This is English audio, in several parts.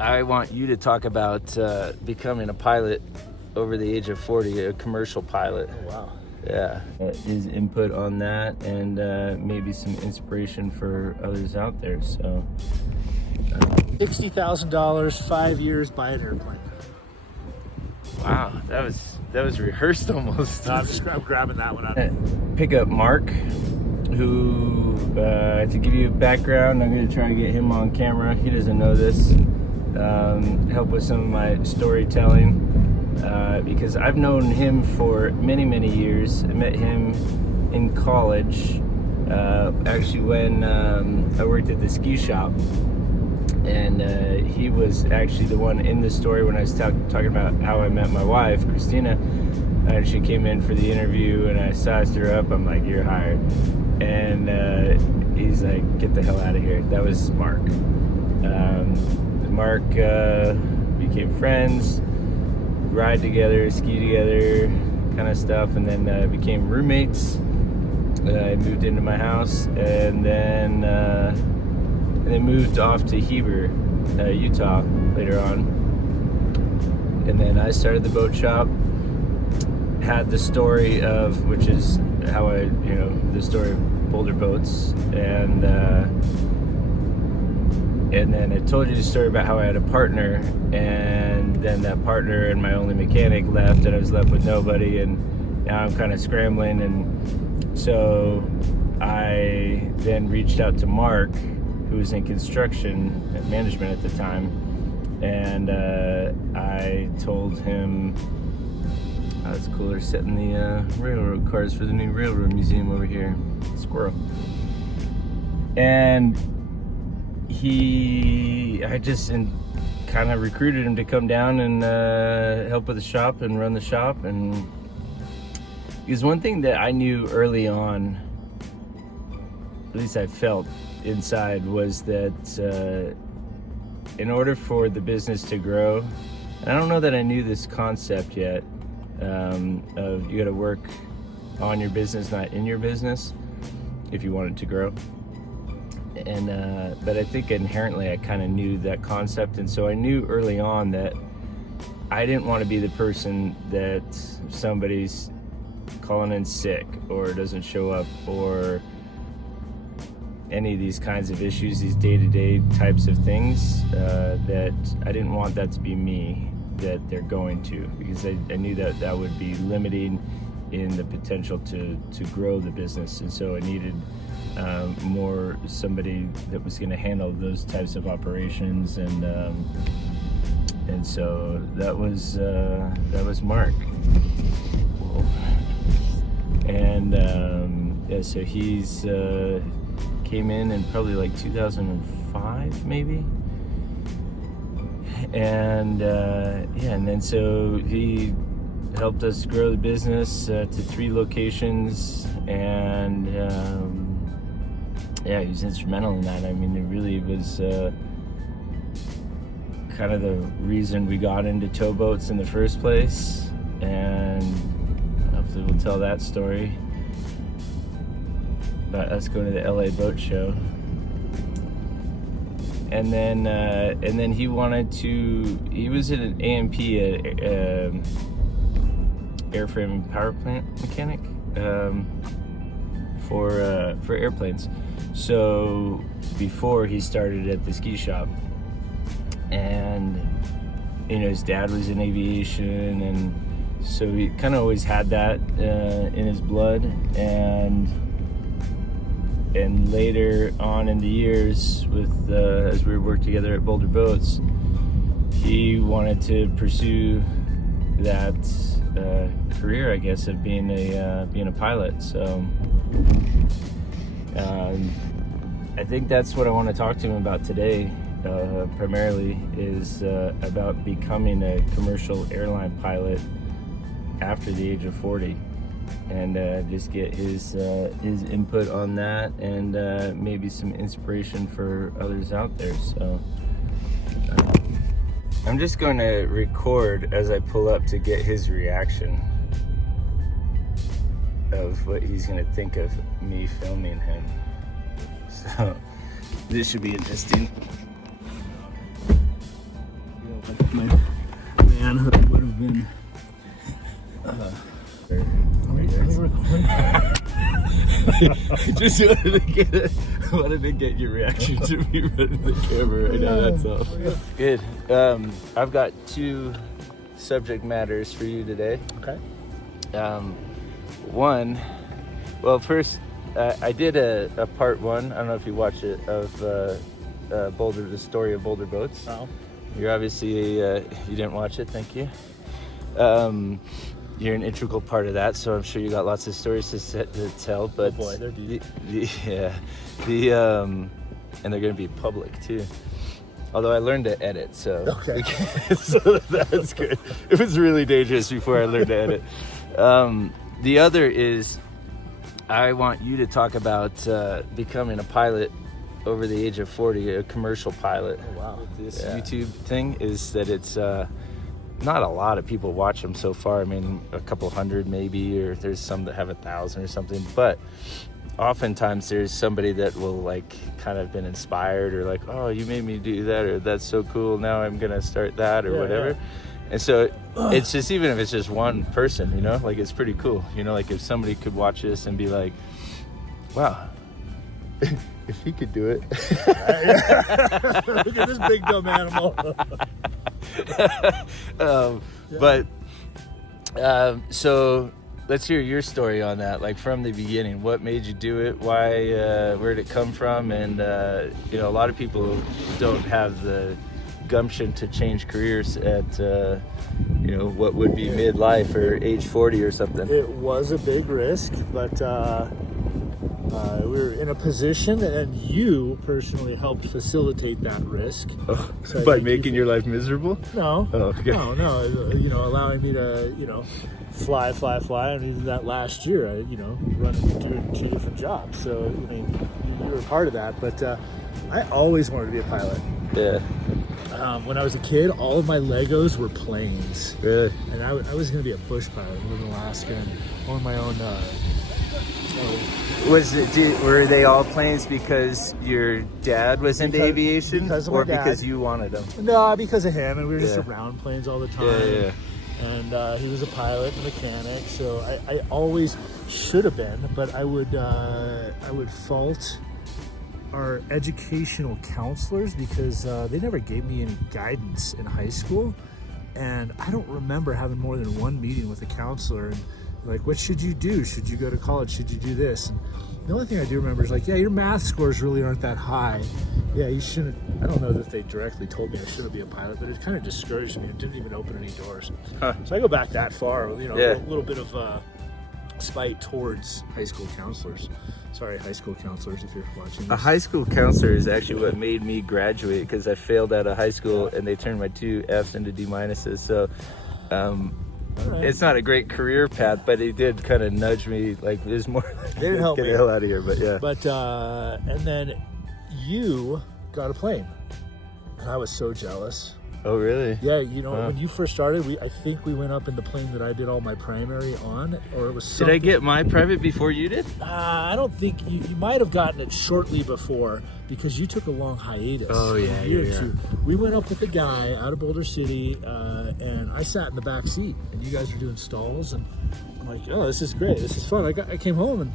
I want you to talk about becoming a pilot over the age of 40, a commercial pilot. Oh, wow. Yeah. His input on that and maybe some inspiration for others out there. So, $60,000, 5 years, buy an airplane. wow, that was rehearsed almost. No, I'm grabbing that one up. Pick up Mark, who, to give you a background, I'm going to try to get him on camera. He doesn't know this. Help with some of my storytelling. Because I've known him for many, many years. I met him in college, actually when I worked at the ski shop. And he was actually the one in the story when I was talking about how I met my wife, Christina. And she came in for the interview and I sized her up. I'm like, you're hired. And he's like, get the hell out of here. That was Mark. Mark became friends, ride together, ski together, kind of stuff, and then became roommates. I moved into my house, and then moved off to Heber, Utah later on. And then I started the boat shop. Had the story of, which is how the story of Boulder Boats, and then I told you the story about how I had a partner, and then that partner and my only mechanic left, and I was left with nobody, and now I'm kind of scrambling. And so I then reached out to Mark, who was in construction management at the time, and I told him, oh, it's cooler setting the railroad cars for the new railroad museum over here. Squirrel. And I just kind of recruited him to come down and help with the shop and run the shop. And because one thing that I knew early on, at least I felt inside, was that in order for the business to grow, and I don't know that I knew this concept yet, of you got to work on your business, not in your business, if you want it to grow. And but I think inherently I kind of knew that concept, and so I knew early on that I didn't want to be the person that somebody's calling in sick or doesn't show up, or any of these kinds of issues, these day-to-day types of things, that I didn't want that to be me that they're going to, because I knew that would be limiting in the potential to grow the business. And so I needed more somebody that was going to handle those types of operations, and so that was Mark. Whoa. And yeah, so he's came in probably like 2005 maybe, and and then so he helped us grow the business to 3 locations, and he was instrumental in that. I mean, it really was kind of the reason we got into towboats in the first place, and hopefully we'll tell that story about us going to the LA Boat Show. And then he was an AMP, airframe and power plant mechanic, for airplanes. So before he started at the ski shop, and his dad was in aviation, and so he kind of always had that in his blood. And later on in the years, with as we worked together at Boulder Boats, he wanted to pursue that career, I guess, of being a pilot. So I think that's what I want to talk to him about today. Primarily is about becoming a commercial airline pilot after the age of 40. And just get his input on that, and maybe some inspiration for others out there. So I'm just going to record as I pull up to get his reaction of what he's going to think of me filming him. So this should be interesting. like my manhood would have been. Just wanted to get your reaction to me running the camera right now. That's all. Good. I've got 2 subject matters for you today. Okay. One, well, first, I did a part 1. I don't know if you watched it of Boulder, the story of Boulder Boats. Oh. You're obviously you didn't watch it. Thank you. You're an integral part of that, so I'm sure you got lots of stories to tell. But Oh boy, they're deep. and they're going to be public too. Although I learned to edit, so Okay. so that's good. It was really dangerous before I learned to edit. The other is, I want you to talk about becoming a pilot over the age of 40, a commercial pilot. Oh, wow. This Yeah. YouTube thing is that it's not a lot of people watch them so far. I mean, a couple hundred maybe, or there's some that have 1,000 or something. But oftentimes there's somebody that will like kind of been inspired, or like, oh, you made me do that, or that's so cool, now I'm gonna start that, or whatever. And so it's just, even if it's just one person, you know, like it's pretty cool. You know, like if somebody could watch this and be like, wow, if he could do it. Look at this big dumb animal. So let's hear your story on that, like from the beginning. What made you do it? Why? Where did it come from? And you know, a lot of people don't have the gumption to change careers at you know, what would be midlife or age 40 or something. It was a big risk, but we were in a position, and you personally helped facilitate that risk. Oh, So I by think making your life miserable? No, Oh, okay. no, you know, allowing me to, you know, fly, and even that last year, I, you know, doing 2 different jobs. So, I mean, you were part of that, but I always wanted to be a pilot. Yeah. When I was a kid, all of my Legos were planes. Really? And I was going to be a bush pilot, live in Alaska, and own my own. Were they all planes because your dad was into aviation, because of my or dad. because you wanted them? No, because of him, and we were just Yeah. around planes all the time. Yeah. And he was a pilot and mechanic, so I always should have been, but I would fault our educational counselors because they never gave me any guidance in high school, and I don't remember having more than one meeting with a counselor and like, what should you do? Should you go to college? Should you do this? And the only thing I do remember is like, yeah, your math scores really aren't that high. Yeah, you shouldn't. I don't know that they directly told me I shouldn't be a pilot, but it kind of discouraged me. It didn't even open any doors. Huh. So I go back that far, you know, Yeah. a little bit of spite towards high school counselors. Sorry, high school counselors, if you're watching A this. high school counselor is actually what made me graduate, because I failed out of high school and they turned my 2 F's into D minuses. So All right. it's not a great career path, but it did kind of nudge me. Like, there's more. They didn't help Get me. the hell out of here, but yeah. But and then you got a plane, and I was so jealous. Oh, really? Yeah, you know, Huh. when you first started, I think we went up in the plane that I did all my primary on, or it was Did something. I get my private before you did? I don't think you might have gotten it shortly before, because you took a long hiatus. Oh, yeah, a year yeah, or two. We went up with a guy out of Boulder City, and I sat in the back seat, and you guys were doing stalls, and I'm like, oh, this is great, this is fun. I came home and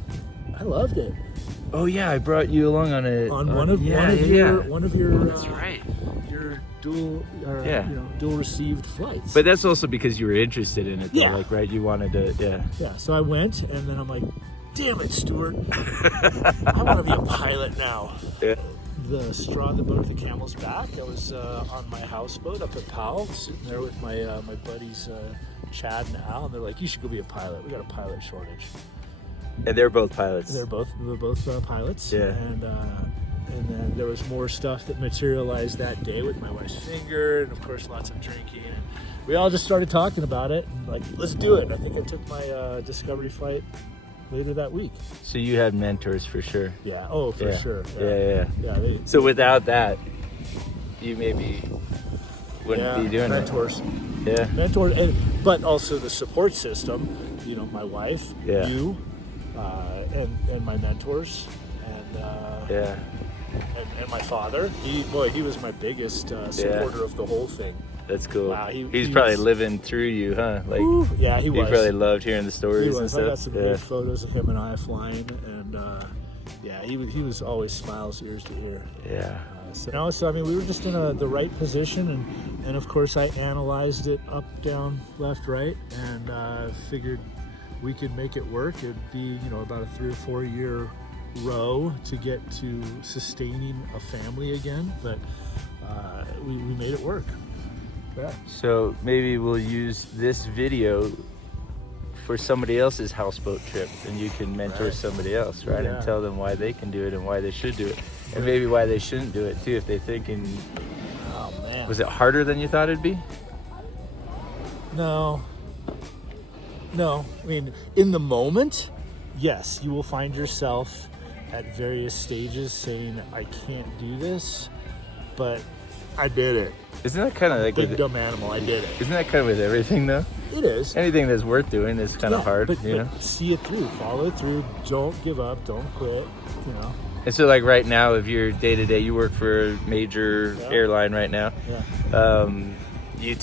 I loved it. Oh yeah, I brought you along on a One of your That's right. your dual Yeah. you know, dual received flights. But that's also because you were interested in it, though. Yeah. Like, right? You wanted to, yeah. Yeah, so I went, and then I'm like, damn it, Stuart. I want to be a pilot now. Yeah. The straw that broke the camel's back, I was on my houseboat up at Powell, sitting there with my my buddies Chad and Al, and they're like, you should go be a pilot. We got a pilot shortage. And they're both pilots. We were both pilots. Yeah. And then there was more stuff that materialized that day with my wife's finger, and of course lots of drinking. And we all just started talking about it, and like, let's do it. I think I took my discovery flight later that week. So you had mentors for sure. Yeah. Oh, for Yeah. sure. Yeah. Yeah. So without that, you maybe wouldn't be doing mentors. it. Yeah. Mentors, but also the support system. You know, my wife, Yeah. you, and my mentors, and Yeah. and my father. He was my biggest supporter of the whole thing. That's cool. Wow, He's he probably was- living through you, huh? Like, Ooh, yeah, he was. probably loved hearing the He stories and was. I stuff. got some Yeah. great photos of him and I flying, and yeah, he was always smiles ears to ear. Yeah. So I mean, we were just in the right position, and of course I analyzed it up, down, left, right, and figured we could make it work. It'd be about a 3 or 4 year row to get to sustaining a family again, but we made it work. Yeah. So maybe we'll use this video for somebody else's houseboat trip, and you can mentor Right. somebody else, right? Yeah. And tell them why they can do it and why they should do it, and maybe why they shouldn't do it too, if they're thinking, Oh man. was it harder than you thought it'd be? No. I mean, in the moment, yes, you will find yourself at various stages saying, I can't do this, but I did it. Isn't that kind of like Big with, dumb animal, I did it. isn't that kind of with everything though? It is. Anything that's worth doing is kind of Yeah, hard, but, you know? but see it through, follow through, don't give up, don't quit, And so like right now, if you're day to day, you work for a major Yeah. airline right now, Yeah. it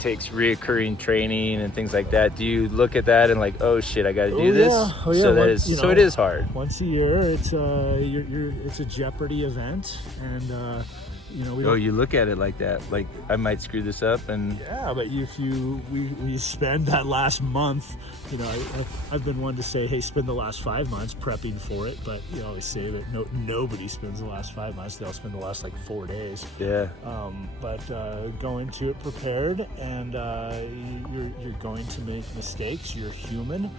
takes reoccurring training and things like that. Do you look at that and like, oh shit, I got to do Oh, this? yeah. Oh, yeah. So that Well, is, you so know, it is hard. Once a year, it's it's a Jeopardy event, and we Oh, don't. you look at it like that. Like I might screw this up, and Yeah, but if we spend that last month, I've been one to say, hey, spend the last 5 months prepping for it, but you always say that nobody spends the last 5 months; they all spend the last like 4 days. yeah, But going to it prepared, and you're going to make mistakes. You're human.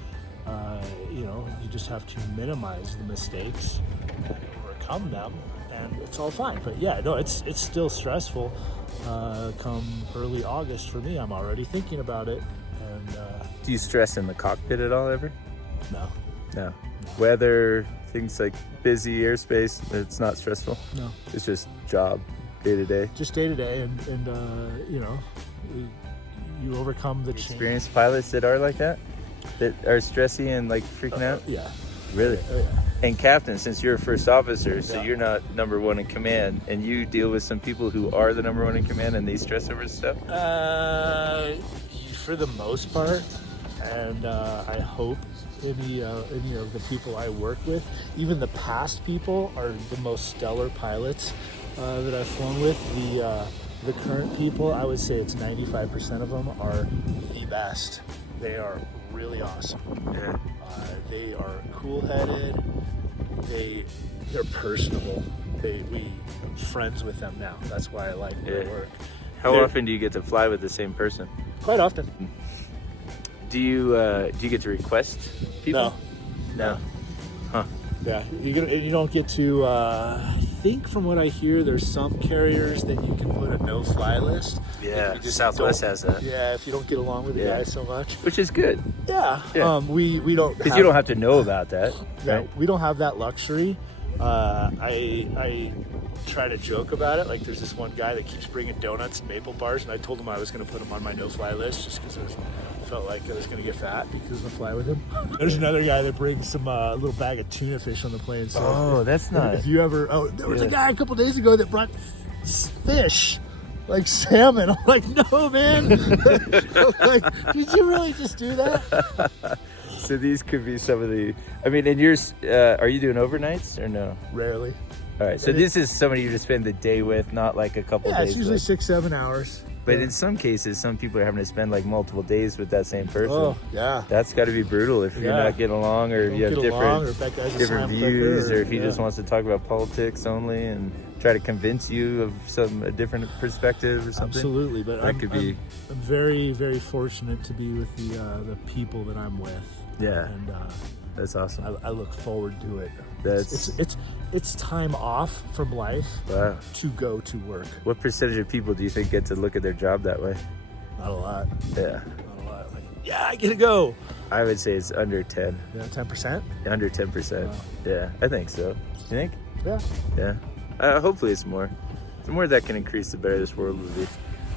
You just have to minimize the mistakes, overcome them, and it's all fine. But yeah, no, it's still stressful. Come early August for me, I'm already thinking about it, and do you stress in the cockpit at all ever? no, No. Weather, things like busy airspace, it's not stressful. no, It's just job, day to day. just day to day, and you overcome the change. Experienced pilots that are like that are stressy and like freaking out. Yeah, Really? oh, yeah. And captain, since you're a first officer, so Yeah. you're not number one in command, and you deal with some people who are the number one in command, and they stress over stuff. For the most part, and I hope any of the people I work with, even the past people, are the most stellar pilots that I've flown with. The current people, I would say it's 95% of them are the best. They are really awesome. Yeah. They are cool-headed. They're personable. I'm friends with them now. That's why I like their Yeah. work. How They're- often do you get to fly with the same person? Quite often. Do you get to request people? No. Huh. Yeah, you don't get to. I think from what I hear, there's some carriers that you can put a no-fly list. Yeah, If you just Southwest don't- has that. Yeah, if you don't get along with the Yeah. guy so much. Which is good, Yeah. Yeah. We don't. because you don't have to know about that, Yeah, right? we don't have that luxury. I try to joke about it. Like, there's this one guy that keeps bringing donuts and maple bars, and I told him I was going to put him on my no-fly list just because I felt like I was going to get fat because I fly with him. There's another guy that brings some little bag of tuna fish on the plane. So Oh, that's not. if you ever, there was a Yeah. guy a couple days ago that brought fish. Like salmon. I'm like, no, man. I'm like, did you really just do that? So these could be some of the. I mean, and yours. Are you doing overnights or no? Rarely. All right. So this is somebody you just spend the day with, not like a couple Yeah, days. it's usually with. 6-7 hours. But Yeah. in some cases, some people are having to spend like multiple days with that same person. Oh, yeah. That's got to be brutal if you're Yeah. not getting along, or if Don't you have get along, or different if that guy's a different slam views, clicker, or if he just yeah. wants to talk about politics only and try to convince you of a different perspective or something. Absolutely, but That could be- I'm very, very fortunate to be with the people that I'm with. Yeah. And That's awesome. I look forward to it. That's It's time off from life wow. to go to work. What percentage of people do you think get to look at their job that way? Not a lot. Yeah. Not a lot. Like, yeah, I get to go. I would say it's under 10. Yeah, 10%. Under 10%. Wow. Yeah, I think so. You think? Yeah. Yeah. Hopefully it's more. The more that can increase, the better this world will be.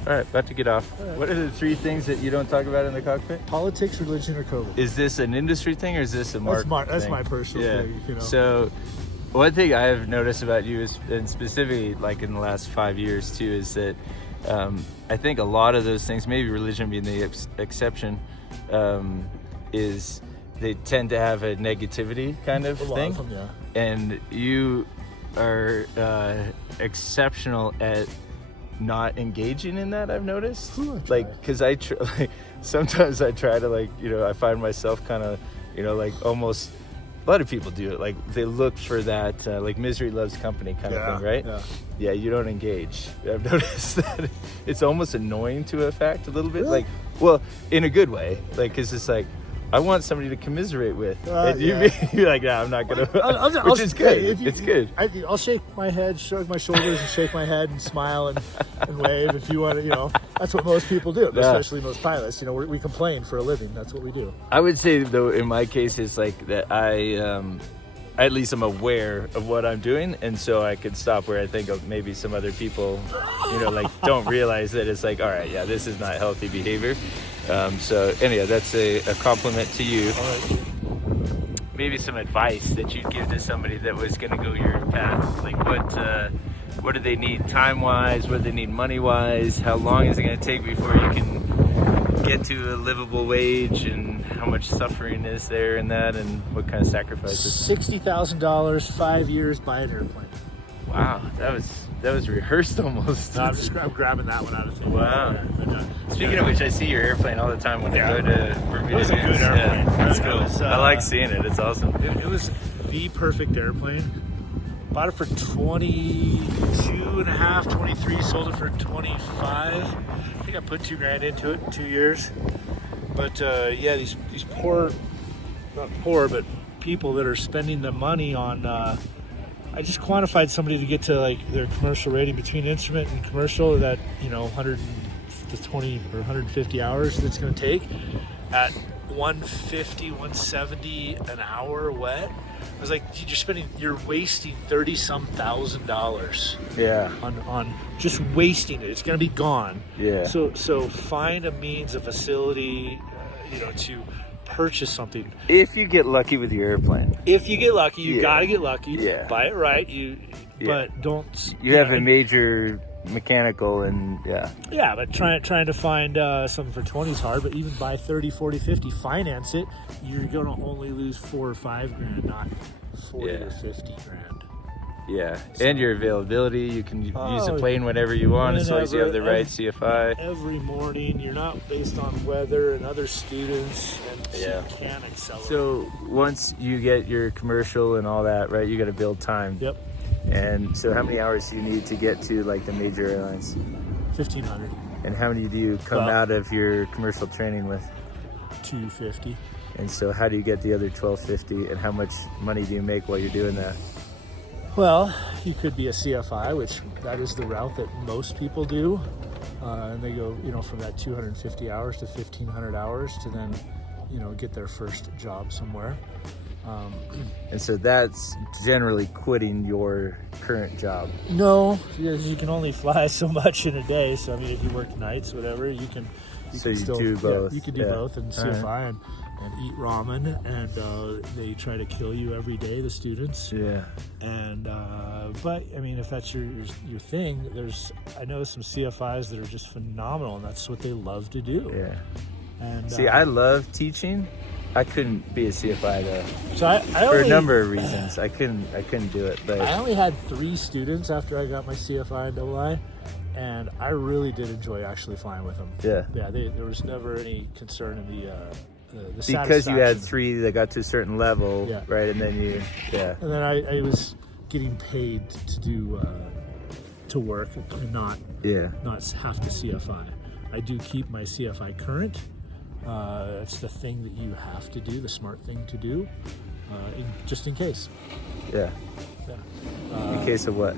All right, about to get off. right. What are the 3 things that you don't talk about in the cockpit? Politics, religion, or COVID. Is this an industry thing or is this a market That's thing? my personal Yeah. thing. You know. So one thing I have noticed about you is, and specifically like in the last 5 years too, is that I think a lot of those things, maybe religion being the exception, is they tend to have a negativity kind of thing. Of them, yeah. And you are exceptional at not engaging in that, I've noticed. Ooh, I try. Like, because like, sometimes I try to, like, I find myself kind of, like, almost, a lot of people do it, like they look for that like misery loves company kind of thing, right? Yeah, you don't engage. I've noticed that it's almost annoying to a fact a little bit. Really? Like, well, in a good way, like, because it's like, I want somebody to commiserate with, and you're like, nah, I'm not gonna. Which is good. It's good. I'll shake my head, shrug my shoulders, and shake my head and smile and wave if you want to. That's what most people do, especially most pilots. We complain for a living. That's what we do. I would say, though, in my case, it's like that at least I'm aware of what I'm doing, and so I could stop where I think of maybe some other people, like, don't realize that it's like, all right, yeah, this is not healthy behavior. So anyhow, that's a compliment to you. All right. Maybe some advice that you'd give to somebody that was going to go your path. Like, what do they need time-wise? What do they need money-wise? How long is it going to take before you can get to a livable wage? And how much suffering is there in that? And what kind of sacrifices? $60,000, 5 years, buy an airplane. Wow, that was rehearsed almost. No, I'm grabbing that one out of thing. Wow. Speaking of which, I see your airplane all the time when I go to Bermuda. It was a good airplane. Yeah, that's cool. Was, I like seeing it. It's awesome. It was the perfect airplane. Bought it for 22 and a half, 23, sold it for 25. I think I put $2,000 into it in 2 years. But these poor, not poor, but people that are spending the money on, I just quantified somebody to get to like their commercial rating between instrument and commercial, that 120 or 150 hours that's going to take at 150, 170 an hour wet. I was like, you're wasting $30,000 Yeah. on just wasting it. It's going to be gone. Yeah. So find a means, a facility, to purchase something. If you get lucky with your airplane. If you get lucky, you gotta get lucky. Yeah. Buy it right. But don't. You have a major mechanical and but trying to find something for 20 is hard. But even buy 30, 40, 50, finance it. You're gonna only lose $4 or $5,000, not 40 or 50 grand. Yeah, and your availability. You can use a plane whenever you want, as long as you have the right CFI. Every morning, you're not based on weather and other students, and so you can accelerate. So once you get your commercial and all that, right, you got to build time. Yep. And so how many hours do you need to get to, like, the major airlines? 1,500. And how many do you come out of your commercial training with? 250. And so how do you get the other 1,250, and how much money do you make while you're doing that? Well, you could be a CFI, which that is the route that most people do. And they go, from that 250 hours to 1,500 hours to then, get their first job somewhere. And so that's generally quitting your current job. No, you can only fly so much in a day. So, if you work nights, whatever, you can do both. You can do both and CFI and eat ramen, and they try to kill you every day, the students. Yeah. And but if that's your thing, I know some CFIs that are just phenomenal, and that's what they love to do. Yeah. And see, I love teaching. I couldn't be a CFI though. So I for a number of reasons, I couldn't do it. But I only had 3 students after I got my CFI and II. And I really did enjoy actually flying with them. Yeah. There was never any concern in the because you had 3 that got to a certain level, right? And then And then I was getting paid to do to work and not have to CFI. I do keep my CFI current. It's the thing that you have to do, the smart thing to do, just in case. Yeah. In case of what?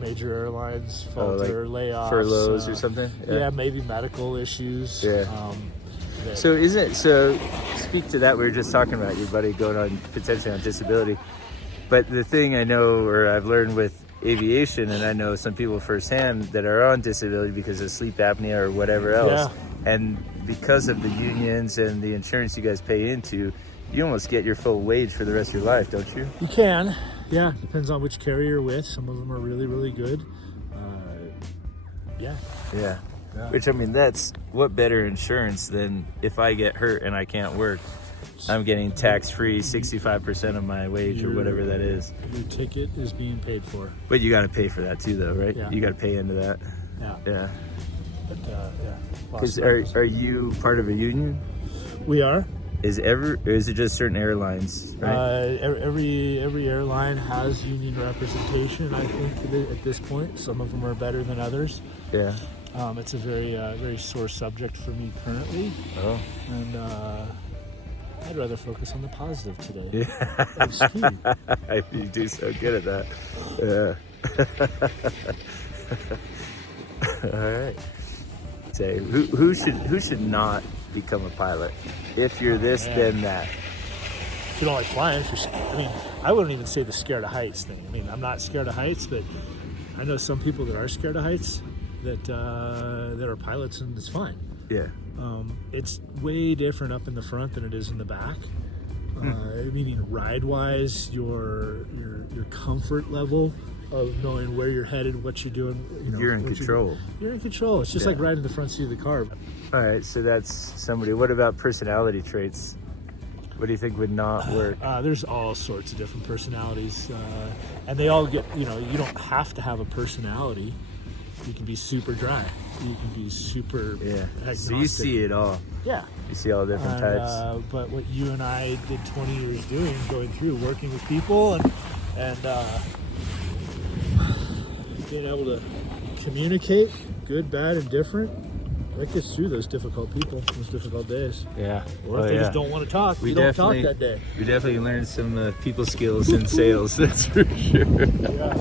Major airlines falter, layoffs, furloughs or something. Yeah, maybe medical issues. Yeah. So speak to that. We were just talking about your buddy going on potentially on disability, but the thing I know, or I've learned with aviation, and I know some people firsthand that are on disability because of sleep apnea or whatever else, and because of the unions and the insurance you guys pay into, you almost get your full wage for the rest of your life, don't you? You can. Yeah, depends on which carrier you're with. Some of them are really, really good. Yeah. Yeah. Yeah. Which, I mean, that's what better insurance than if I get hurt and I can't work, I'm getting tax-free 65% of my wage or whatever that is. Your ticket is being paid for. But you got to pay for that too, though, right? Yeah. You got to pay into that. Yeah. Yeah. But, yeah. Because are you part of a union? We are. Is it just certain airlines, right? Every airline has union representation, I think, at this point. Some of them are better than others. Yeah. It's a very sore subject for me currently. Oh. And I'd rather focus on the positive today. Yeah. Of skiing. You do so good at that. Yeah. All right. Say who should not become a pilot? If you're this, then that. If you don't like flying, I wouldn't even say the scared of heights thing. I mean, I'm not scared of heights, but I know some people that are scared of heights that are pilots, and it's fine. Yeah. It's way different up in the front than it is in the back. Meaning ride-wise, your comfort level of knowing where you're headed, what you're doing. You're in control. You're in control. It's just like riding the front seat of the car. All right, so that's somebody. What about personality traits? What do you think would not work? There's all sorts of different personalities, and they all get. You don't have to have a personality. You can be super dry. You can be super agnostic. So you see it all. Yeah. You see all different types. But what you and I did 20 years doing, going through, working with people, and being able to communicate, good, bad, and different, that gets through those difficult people, those difficult days. Yeah. Or if they just don't want to talk, you don't talk that day. We definitely learned some people skills in sales, that's for sure. Yeah.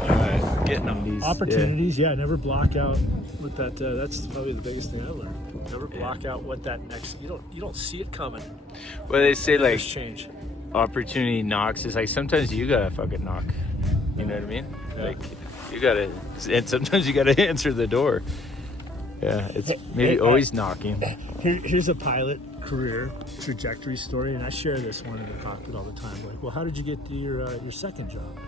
All right. Getting them these opportunities, never block out what that. That's probably the biggest thing I learned. Never block out what that next. You don't see it coming. Well, they say like change. Opportunity knocks. It's like sometimes you gotta fucking knock. You know what I mean? Yeah. Like you gotta, and sometimes you gotta answer the door. Yeah, it's maybe always knocking. Here's a pilot career trajectory story, and I share this one in the cockpit all the time. Like, well, how did you get to your second job?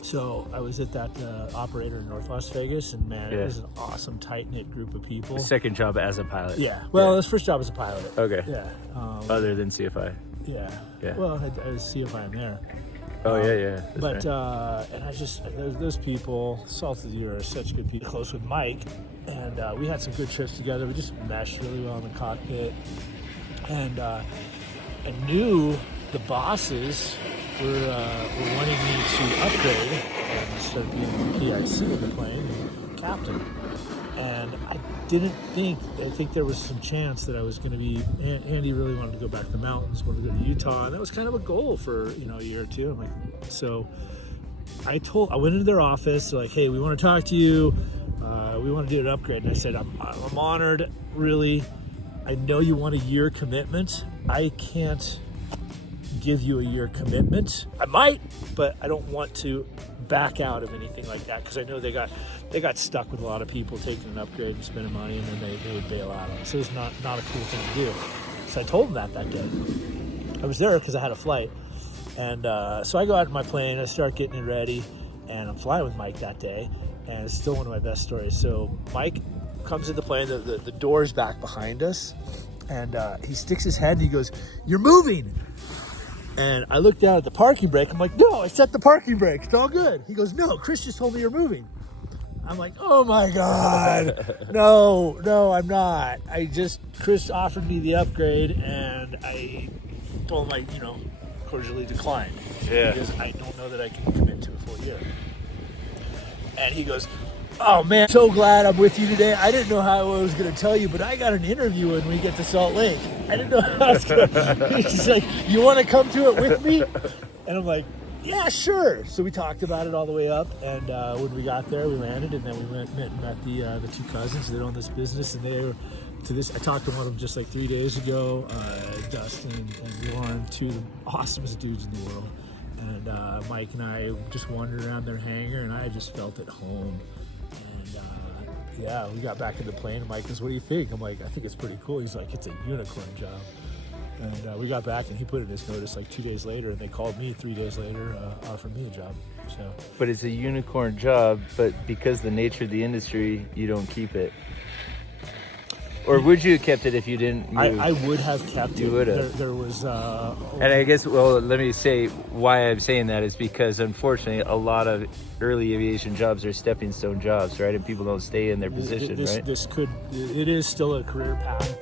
So I was at that operator in North Las Vegas, and man, it was an awesome, tight-knit group of people. The second job as a pilot. Yeah. Well, his first job as a pilot. Okay. Yeah. Other than CFI. Yeah. Yeah. Well, I was CFI in there. Oh yeah. But and I just those people, salt of the earth, such good people. Close with Mike, and we had some good trips together. We just meshed really well in the cockpit, and I knew the bosses were wanting me to upgrade and start being PIC in the plane, captain. And I think there was some chance that I was going to be. Andy really wanted to go back to the mountains, wanted to go to Utah, and that was kind of a goal for a year or two. I'm like, so I went into their office, like, hey, we want to talk to you. We want to do an upgrade. And I said, I'm honored, really. I know you want a year commitment. I can't give you a year commitment. I might, but I don't want to back out of anything like that, because I know they got stuck with a lot of people taking an upgrade and spending money, and then they would bail out on it. So it's not a cool thing to do. So I told them that day. I was there because I had a flight, and so I go out to my plane, I start getting it ready, and I'm flying with Mike that day, and it's still one of my best stories. So Mike comes in the plane, the door's back behind us, and he sticks his head and he goes, "You're moving." And I look down at the parking brake. I'm like, no, I set the parking brake. It's all good. He goes, no, Chris just told me you're moving. I'm like, oh my God. No, I'm not. Chris offered me the upgrade, and I told him cordially declined. Yeah. Because I don't know that I can commit to a full year. And he goes, oh man, so glad I'm with you today. I didn't know how I was going to tell you, but I got an interview when we get to Salt Lake. I didn't know how I was going to. He's like, you want to come to it with me? And I'm like, yeah, sure. So we talked about it all the way up, and when we got there, we landed, and then we met the two cousins that own this business, and they were to this. I talked to one of them just like 3 days ago, Dustin and Lauren, two of the awesomest dudes in the world. And Mike and I just wandered around their hangar, and I just felt at home. And we got back in the plane, and Mike goes, what do you think? I'm like, I think it's pretty cool. He's like, it's a unicorn job. And we got back, and he put in his notice like 2 days later, and they called me 3 days later, offered me a job. So, But it's a unicorn job, but because the nature of the industry, you don't keep it. Or would you have kept it if you didn't move? I would have kept it. You would have. There was. And I guess, well, let me say why I'm saying that is because, unfortunately, a lot of early aviation jobs are stepping stone jobs, right? And people don't stay in their position, right? It is still a career path.